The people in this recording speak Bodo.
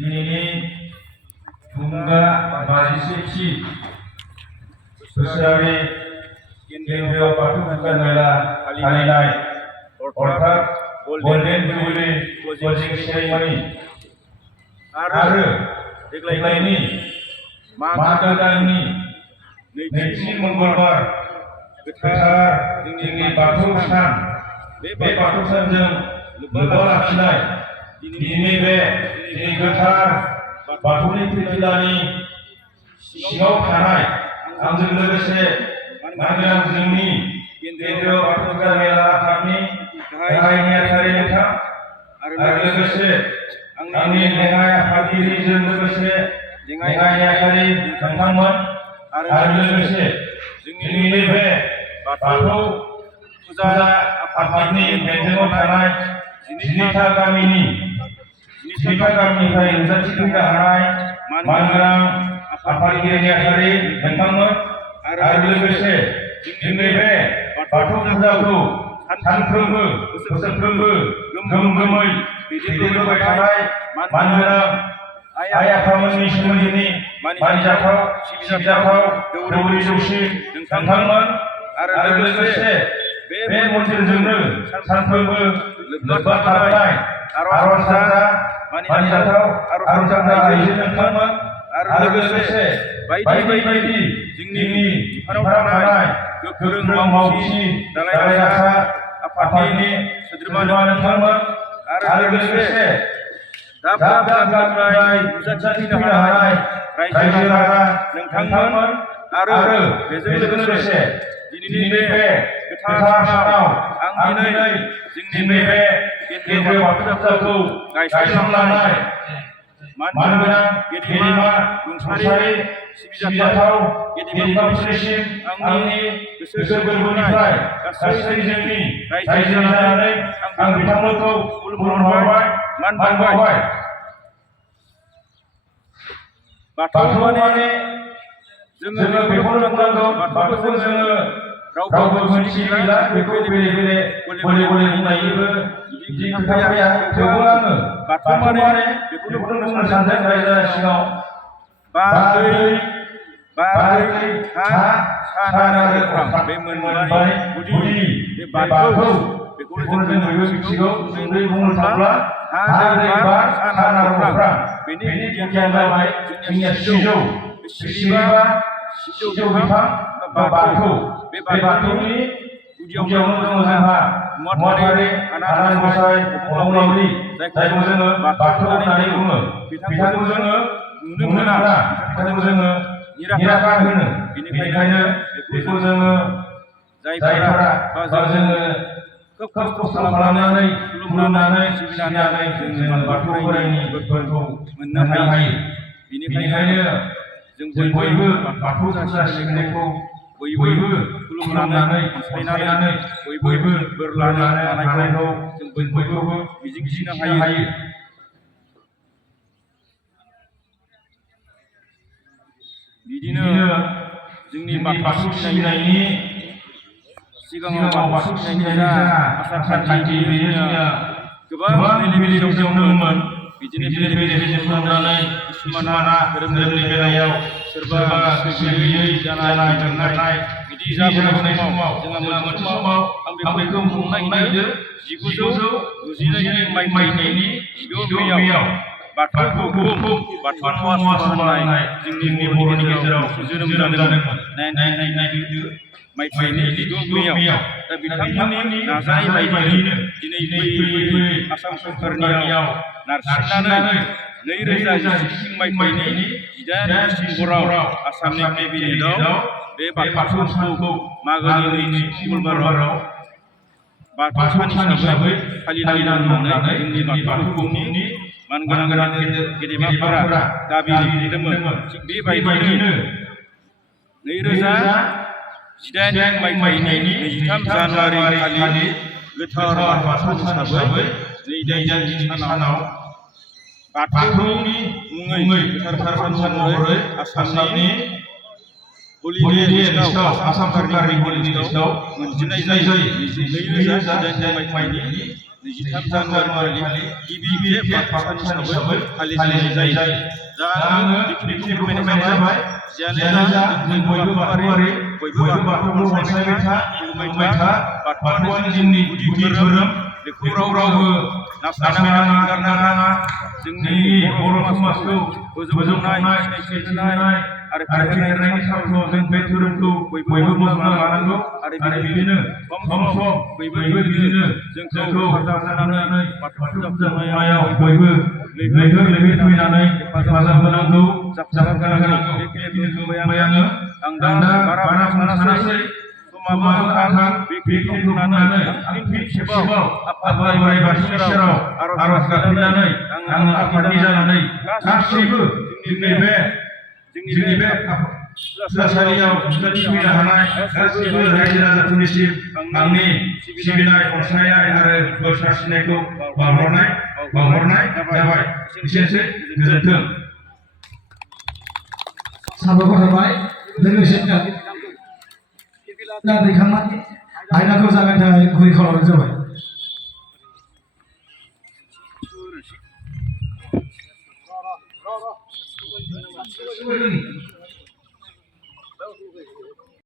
दिनैनि थुंगा 57थि बोसोरारि केन्द्रीय बाथौ फुजा मेला फालिनाय अर्थात गल्डेन जुबिली क्लोजिं सेरेमनी आरो देग्लायनि मागो दाननि नैथि मंगलबार गोथार जोंनि बाथौ सान बे बाथौ सानजों लोब्बा लाखिनाय दिनैनि बे जोंनि गोथार बाथौनि फुजिलानि सिङाव थानाय आंजों लोगोसे मानोना जोंनि केन्द्रीय बाथौ फुजा मेला आफादनि गाहाय नेहाथारि नोंथां आरो लोगोसे आंनि लेङाइ आफादगिरिजों लोगोसे लेङाइ नेहाथारि नोंथांमोन आरो लोगोसे जोंनि बे बाथौ फुजा आफादनि बेंखनाव थानाय 12था गामिनिफ्राय नुजाथिफैनो हानाय मानगोनां आफादगिरि नेहाथारि नोंथांमोन आरो लोगोसे जोंनि बे बाथौ फुजाखौ सानफ्रोमबो बोसोरफ्रोमबो गोम गोमै दैदेनबोबाय थानाय मानगोनां आइ आफामोननि सोमोन्दैनि मानिजाथाव सिबिजाथाव दौरि दौसि नोंथांमोन आरो लोगोसे बे मन्दिरजोंनो सानफ्रोमबो लोब्बा थानाय आरज हानजा मानिजाथाव आरज हानजा आइजो नोंथांमोन आरो लोगोसे बायदि जोंनि बिफानाव थानाय गोख्रों मावथि दालाइ दासा आफादनि सोद्रोमा नोंथांमोन आरो लोगोसे दाब दाबनिफ्राय नुजाथिफैनो हानाय रायजो राजा नोंथांमोन आरो बेजों लोगोसे दिनैनि बे गोथार सानाव आं दिनै जोंनि बे केन्द्रीय बाथौ फुजाखौ गायसनलांनाय मानगोनां गेदेमा रुंसारि सिबिजाथाव गेदेमाफोरनिसिम आंनि गोसो गोरबोनिफ्राय गासै जोंनि रायजो जानानै आं बिथांमोनखौ खुलुमहरबाय मान बावबाय। बाथौ माने जोङो बेखौ रोंनांगौ, बाथौखौ जोङो रावबो मिथिला, बेखौ बेले बेले बुंनायनिबो बिदि खोथा फैया। थेवबो आङो बाथौ माने बेखौनो बुंनो सानदों रायजो सिगाङाव। बार दै हा सान आरो अख्रां बे मोनबानि गुदि बे बाथौ बेखौनो जों बयबो मिथिगौ। सुंद'यै बुंनो थाङोब्ला हा दै बार सान आरो अख्रां बेनि गुदियानो जाबाय जोंनिया सिजौ। बे सिजौ बिफां बा बाथौ। बे बाथौनि गुदियावनो दङ जोंहा महात्मारि आनान गसाइ अबंलावरि, जायखौ जोङो बाथौ होननानै बुङो। बिथांखौ जोङो नुनो मोना, बिथांखौ जोङो निराकार होनो। बेनिखायनो बेखौ जोङो जायफोरा बा जोङो खोब खस्थ' खालामनानै खुलुमनानै सिबिनानै जोङो बाथौ बोराइनि बोरखौ मोननो हायो। बेनिखायनो जों बयबो बाथौ फुजा सिबिनायखौ बयबो खुलुमनानै अनसायनानै बयबो बोर लानो हानायखौ जों बयबो मिजिंथिनो हायो। बिदिनो जोंनि बाथौ सिबिनायनि सिगाङाव बाथौ सिबिनायनि जा आसार खान्थि बेयो जोंनिया गोबां बेले बेजेयाव दंमोन। बिदिनो बेले बेजे खालामनानै किसुमाना धोरोमनि बेलायाव सोरबा गोसो गैयै जानाय थांनाय बिदि जाबोनाय समाव जोंहा मोनसे समाव आं बेखौ बुंनो नागिरदों 1999 मायथाइनि 12 मेयाव बाथौ गौथुम बाथौ महासभा होननाय जोंनि बर'नि गेजेराव जोनोम जादोंमोन 1992 मायथाइनि 12 मेयाव। दा बिथांमोननि नाजानाय बायदियैनो दिनै बै आसाम सरकारनियाव नारसिननानै 2016 मायथाइनि 8 डिसेम्बराव आसामनि केबिनेटआव बे बाथौ सानखौ मागोनि नैथि मंगलबाराव बाथौ सान हिसाबै फालिनांगौ होननानै जोंनि बाथौ गौथुमनि मानगोनां गेदेमाफोरा दाबि लिरदोंमोन। थिग बेबायदिनो 2018 मायथाइनि 23 जानुवारि खालि गोथार बाथौ सान हिसाबै नैथि सानाव बाथौनि मुङै गोथार सान महरै आसामनि हलिडे लिस्टआव आसाम सरकारनि हलिडे लिस्टआव मोनथिनाय जायो। 2018 मायथाइनि 23 जानुवारि खालि गिबि खेब बाक्सा सान हिसाबै फालिनाय जायो। दा आङो बेखिनिखौ फोरमायनाय जाबाय। जियानो जा जों बयबो बाथौआरि, बयबो बाथौखौ अनसायबाय था, खुलुमबाय था। बाथौआनो जोंनि गुदि धोरोम, बेखौ रावबो नासयनाङा, एंगारनाङा। जोंनि बर' समाजखौ फोजौखांनाय, सिनायथि होनाय आरो फेहेरनायनि सार्थ'आव जों बे धोरोमखौ बयबो बजबना लानांगौ आरो बिदिनो सम सम बयबो बिदिनो जोंखौ हेफाजाब होनानै बाथौ फुजा खुंनायाव बयबो लैहोर लैहोर फैनानै हेफाजाब होनांगौ, जाफुंसार होनांगौ। बेखिनिखौ बुंबाय आङो। आं दा बारा बुंनो सानासै, समाबो आंखाल। बेखिनिखौ बुंनानै आं फिन खेबसेबाव आफा बोराइ बाथौनि सेराव आरज गाबफैनानै आङो आफादनि जानानै गासैबो जोंनि बे फुजासालियाव नुजाथिफैनो हानाय गासैबो रायजो राजाफोरनिसिम आंनि सिबिनाय, अनसायनाय आरो बोर सारस्रिनायखौ बावहरनाय जाबाय। एसेनोसै, गोजोन्थों। साबायखर थाबाय। लोगोसेनो दा दैखांनानै आयदाखौ जागायनो थाखाय गुरै खालामनाय जाबाय।